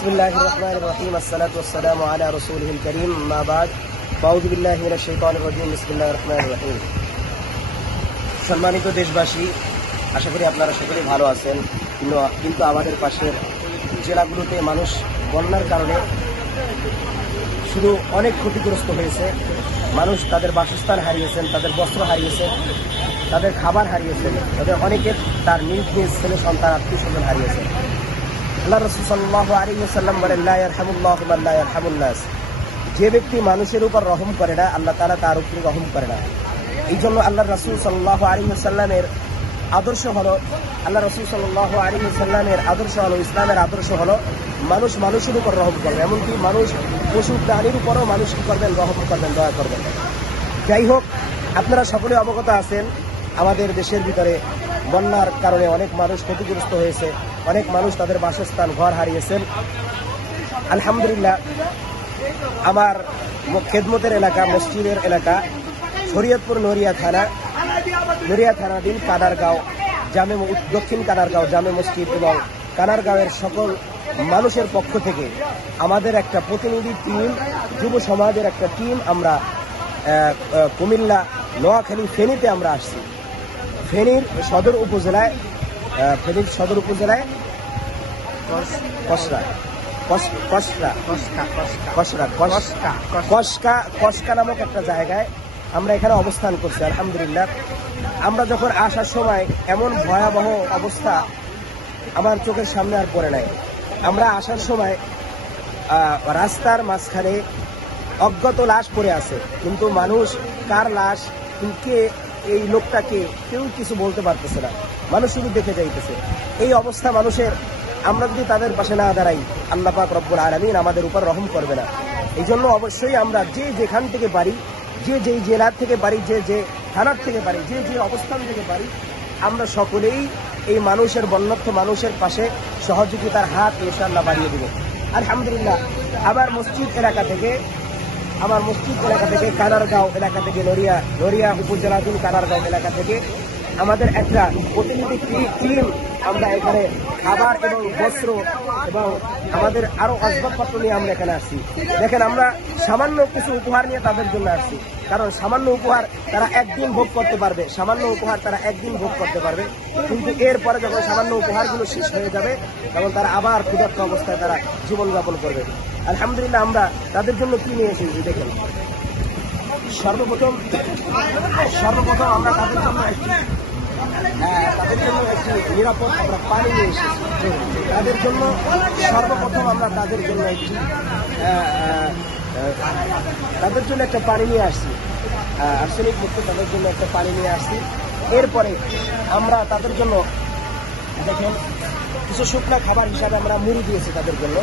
बिस्मिल्लाहिर रहमानिर रहीम अस्सलातु वस्सलामु अला रसूलिहिल करीम अम्मा बाद आऊযু बिल्लाहि मिनाश শাইতানির রাজীম বিসমিল্লাহির রহমানির রহিম। সম্মানিত দেশবাসী, আশা করি আপনারা সকলেই ভালো আছেন। কিন্তু আমাদের পাশের জেলাগুলোতে মানুষ বন্যার কারণে শুধু অনেক ক্ষতিগ্রস্ত হয়েছে। মানুষ তাদের বাসস্থান হারিয়েছেন, তাদের বস্ত্র হারিয়েছেন, তাদের খাবার হারিয়েছেন, তাদের অনেকের তার নিজ নিজ ছেলে সন্তান আত্মীয় স্বজন হারিয়েছেন। আল্লাহ রাসূল সাল্লাল্লাহু আলাইহি ওয়াসাল্লাম বলেন, লা ইয়ারহামুল্লাহু মান লা ইয়ারহামুন নাস। যে ব্যক্তি মানুষের উপর রহম করে না, আল্লাহ তাআলা তার উপর রহম করে না। এই জন্য আল্লাহ রাসূল সাল্লাল্লাহু আলাইহি ওয়াসাল্লামের আদর্শ হলো ইসলামের আদর্শ হলো মানুষ মানুষের উপর রহম করবে, এমনকি মানুষ পশু প্রাণীর উপরও মানুষ কি করবেন, রহম করবেন, দয়া করবেন। যাই হোক, আপনারা সকলে অবগত আছেন আমাদের দেশের ভিতরে বন্যার কারণে অনেক মানুষ ক্ষতিগ্রস্ত হয়েছে, অনেক মানুষ তাদের বাসস্থান ঘর হারিয়েছেন। আলহামদুলিল্লাহ, আমার খেদমতের এলাকা, মসজিদের এলাকা শরীয়তপুর নড়িয়া থানাধীন কানারগাঁও দক্ষিণ কানারগাঁও জামে মসজিদ এবং কানারগাঁওয়ের সকল মানুষের পক্ষ থেকে আমাদের একটা প্রতিনিধি টিম, যুব সমাজের একটা টিম, আমরা কুমিল্লা, নোয়াখালী, ফেনীতে আমরা আসছি। ফেনীর সদর উপজেলায় কসকা নামক একটা জায়গায় আমরা এখানে অবস্থান করছি। আলহামদুলিল্লাহ, আমরা যখন আসার সময় এমন ভয়াবহ অবস্থা আমার চোখের সামনে আর পড়ে নাই। আমরা আসার সময় রাস্তার মাঝখানে অজ্ঞাত লাশ পড়ে আছে, কিন্তু মানুষ কার লাশ, কে এই লোকটাকে, কেউ কিছু বলতে পারতেছে না। মানুষ শুধু দেখে যাইতেছে। এই অবস্থা মানুষের, আমরা যদি তাদের পাশে না দাঁড়াই, আল্লাহ পাক রব্বুল আলামিন আমাদের উপর রহম করবে না। এই জন্য অবশ্যই আমরা যে যেখান থেকে পারি, যে যেই জেলার থেকে পারি, যে যে থানার থেকে পারি, যে যে অবস্থান থেকে পারি, আমরা সকলেই এই মানুষের, বন্যার্থ মানুষের পাশে সহযোগিতার হাত ইনশাআল্লাহ বাড়িয়ে দেব। আলহামদুলিল্লাহ, আমার মসজিদ এলাকা থেকে কানারগাঁও এলাকা থেকে, নড়িয়া উপজেলাধীন কানারগাঁও এলাকা থেকে আমাদের একটা প্রতিনিধি টিম আমরা এখানে খাবার এবং বস্ত্র এবং আমাদের আরো আসবাবপত্র নিয়ে আমরা এখানে আসছি। দেখেন, আমরা সামান্য কিছু উপহার নিয়ে তাদের জন্য আসছি, কারণ সামান্য উপহার তারা একদিন ভোগ করতে পারবে, কিন্তু এরপরে যখন সামান্য উপহারগুলো শেষ হয়ে যাবে, তখন তারা আবার ক্ষুধার্ত অবস্থায় তারা জীবনযাপন করবে। আলহামদুলিল্লাহ, আমরা তাদের জন্য কি নিয়ে এসেছি দেখেন। সর্বপ্রথম আমরা তাদের জন্য একটি নিরাপদ আমরা পানি নিয়ে এসেছি। তাদের জন্য সর্বপ্রথম আমরা তাদের জন্য একটা পানি নিয়ে আসছি, আর্সেনিক মুক্ত তাদের জন্য একটা পানি নিয়ে আসছি। এরপরে আমরা তাদের জন্য দেখেন কিছু শুকনা খাবার হিসাবে আমরা মুড়ি দিয়েছি তাদের জন্য।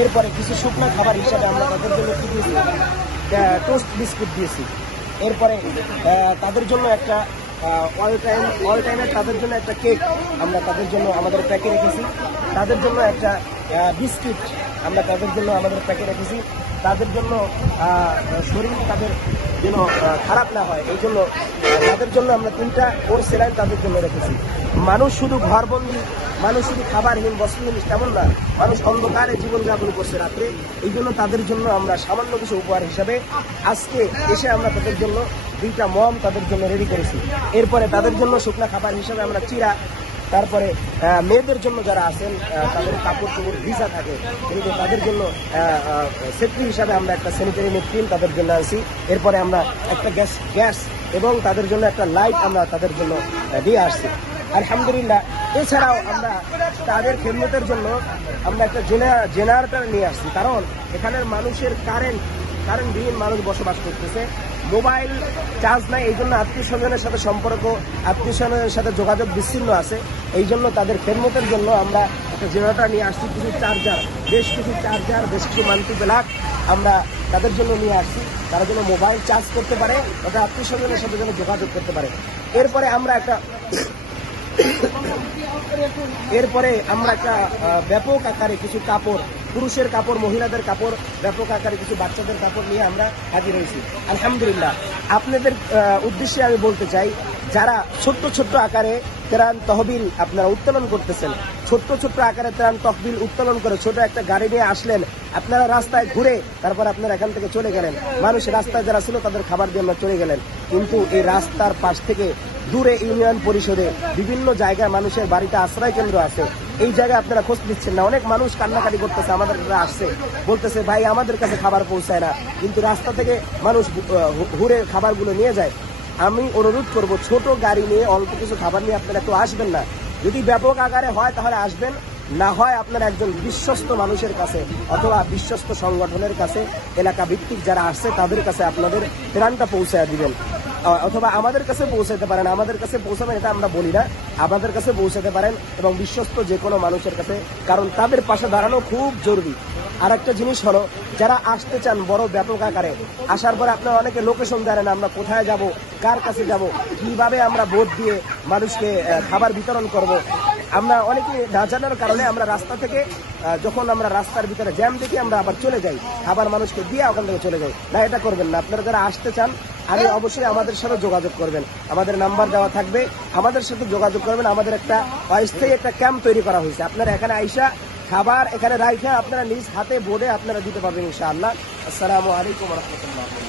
এরপরে কিছু শুকনা খাবার হিসাবে আমরা তাদের জন্য কি দিয়েছি, টোস্ট বিস্কুট দিয়েছি। এরপরে তাদের জন্য একটা অল টাইমের তাদের জন্য একটা কেক আমরা তাদের জন্য আমাদের প্যাকে রেখেছি। তাদের জন্য একটা বিস্কিট আমরা তাদের জন্য আমাদের প্যাকে রেখেছি। তাদের জন্য শরীর তাদের যেন খারাপ না হয়, এই জন্য তাদের জন্য আমরা 3টা ওর সেলাইন তাদের জন্য রেখেছি। মানুষ শুধু ঘরবন্দি, মানুষ শুধু খাবারহীন, বস্ত্রহীন তেমন না, মানুষ অন্ধকারে জীবনযাপন করছে রাত্রে। এই জন্য তাদের জন্য আমরা সামান্য কিছু উপহার হিসাবে আজকে এসে আমরা তাদের জন্য 2টা মম তাদের জন্য রেডি করেছি। এরপরে তাদের জন্য শুকনা খাবার হিসাবে আমরা চিরা, তারপরে মেয়েদের জন্য যারা আছেন তাদের কাপড় চোপড় ভিজা থাকে, কিন্তু তাদের জন্য সেফটি হিসাবে আমরা একটা স্যানিটারি ন্যাপকিন তাদের জন্য আনছি। এরপরে আমরা একটা গ্যাস এবং তাদের জন্য একটা লাইট আমরা তাদের জন্য দিয়ে আসছি। আলহামদুলিল্লাহ, এছাড়াও আমরা তাদের খেদমতের জন্য আমরা একটা জেনারেটর নিয়ে আসছি, কারণ এখানের মানুষের কারেন্টবিহীন মানুষ বসবাস করতেছে, মোবাইল চার্জ নাই। এই জন্য আত্মীয় স্বজনের সাথে সম্পর্ক, আত্মীয় স্বজনের সাথে যোগাযোগ বিচ্ছিন্ন আছে। এই জন্য তাদের খেদমতের জন্য আমরা একটা জেনারেটর নিয়ে আসছি, বেশ কিছু মাল্টি প্লাগ আমরা তাদের জন্য নিয়ে আসছি। তারা যেন মোবাইল চার্জ করতে পারে, ওটা আত্মীয় স্বজনের সাথে যেন যোগাযোগ করতে পারে। এরপরে আমরা একটা ব্যাপক আকারে কিছু কাপড়, পুরুষের কাপড়, মহিলাদের কাপড়, ব্যাপক আকারে কিছু বাচ্চাদের কাপড় নিয়ে আমরা হাজির হয়েছি। আলহামদুলিল্লাহ, আপনাদের উদ্দেশ্যে আমি বলতে চাই যারা ছোট্ট ছোট্ট আকারে ত্রাণ তহবিল আপনারা উত্তোলন করতেছেন, ছোট্ট ছোট্ট আকারে ত্রাণ তহবিল উত্তোলন করে ছোট একটা গাড়ি নিয়ে আসলেন, আপনারা রাস্তায় ঘুরে তারপর আপনারা এখান থেকে চলে গেলেন, মানুষ রাস্তায় যারা ছিল তাদের খাবার দিয়ে আমরা চলে গেলেন। কিন্তু এই রাস্তার পাশ থেকে দূরে ইউনিয়ন পরিষদে বিভিন্ন জায়গায় মানুষের বাড়িতে আশ্রয় কেন্দ্র আছে, এই জায়গায় আপনারা খোঁজ নিচ্ছেন না। অনেক মানুষ কান্নাকাটি করতেছে, আমাদের কাছে আসছে, বলতেছে ভাই আমাদের কাছে খাবার পৌঁছায় না, কিন্তু রাস্তা থেকে মানুষ ঘুরে খাবারগুলো নিয়ে যায়। আমি অনুরোধ করব, ছোট গাড়ি নিয়ে অল্প কিছু খাবার নিয়ে আপনারা একটু আসবেন না। যদি ব্যাপক আকারে হয় তাহলে আসবেন, না হয় আপনারা একজন বিশ্বস্ত মানুষের কাছে অথবা বিশ্বস্ত সংগঠনের কাছে, এলাকা ভিত্তিক যারা আসছে তাদের কাছে আপনাদের ত্রাণটা পৌঁছায় দিবেন, অথবা আমাদের কাছে পৌঁছাতে পারেন। আমাদের কাছে পৌঁছাবেন এটা আমরা বলি না, আপনাদের কাছে পৌঁছাতে পারেন এবং বিশ্বস্ত যে কোনো মানুষের কাছে, কারণ তাদের পাশে দাঁড়ানো খুব জরুরি। আর একটা জিনিস হলো, যারা আসতে চান বড় ব্যাপক আকারে, আসার পরে আপনারা অনেকে লোকেশন জানেন, আমরা কোথায় যাব, কার কাছে যাব, কিভাবে আমরা ভোট দিয়ে মানুষকে খাবার বিতরণ করব, আমরা অনেকে না জানার কারণে আমরা রাস্তা থেকে যখন আমরা রাস্তার ভিতরে জ্যাম দেখি আমরা আবার চলে যাই, খাবার মানুষকে দিয়ে ওখান থেকে চলে যাই। না, এটা করবেন না। আপনারা যারা আসতে চান আগে অবশ্যই আমাদের সাথে যোগাযোগ করবেন, আমাদের নাম্বার দেওয়া থাকবে, আমাদের সাথে যোগাযোগ করবেন। আমাদের একটা অস্থায়ী একটা ক্যাম্প তৈরি করা হয়েছে, আপনারা এখানে আইসা খাবার এখানে রাইখা আপনারা নিজ হাতে বোর্ডে আপনারা দিতে পারবেন ইনশাআল্লাহ। আসসালামু আলাইকুম ওয়া রাহমাতুল্লাহ।